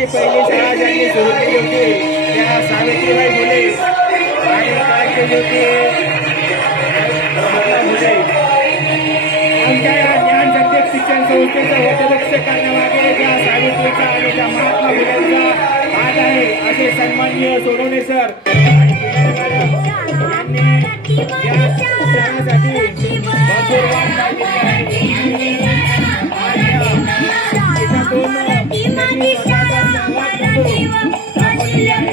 मुलींची पहिली शाळा ज्यांनी सुरू केली होती त्या सावित्रीबाई फुले आणि काय केली होती महात्मा फुले. आमच्या या ज्ञान सब्जेक्ट शिक्षण संस्थेचं वटवृक्ष करण्यामागे ज्या सावित्रीचा आणि त्या महात्मा फुलेंचा हात आहे असे सन्माननीय सोनवणे सर आणि यांनी या शहरासाठी भरपूर वाट पाहिली आहे.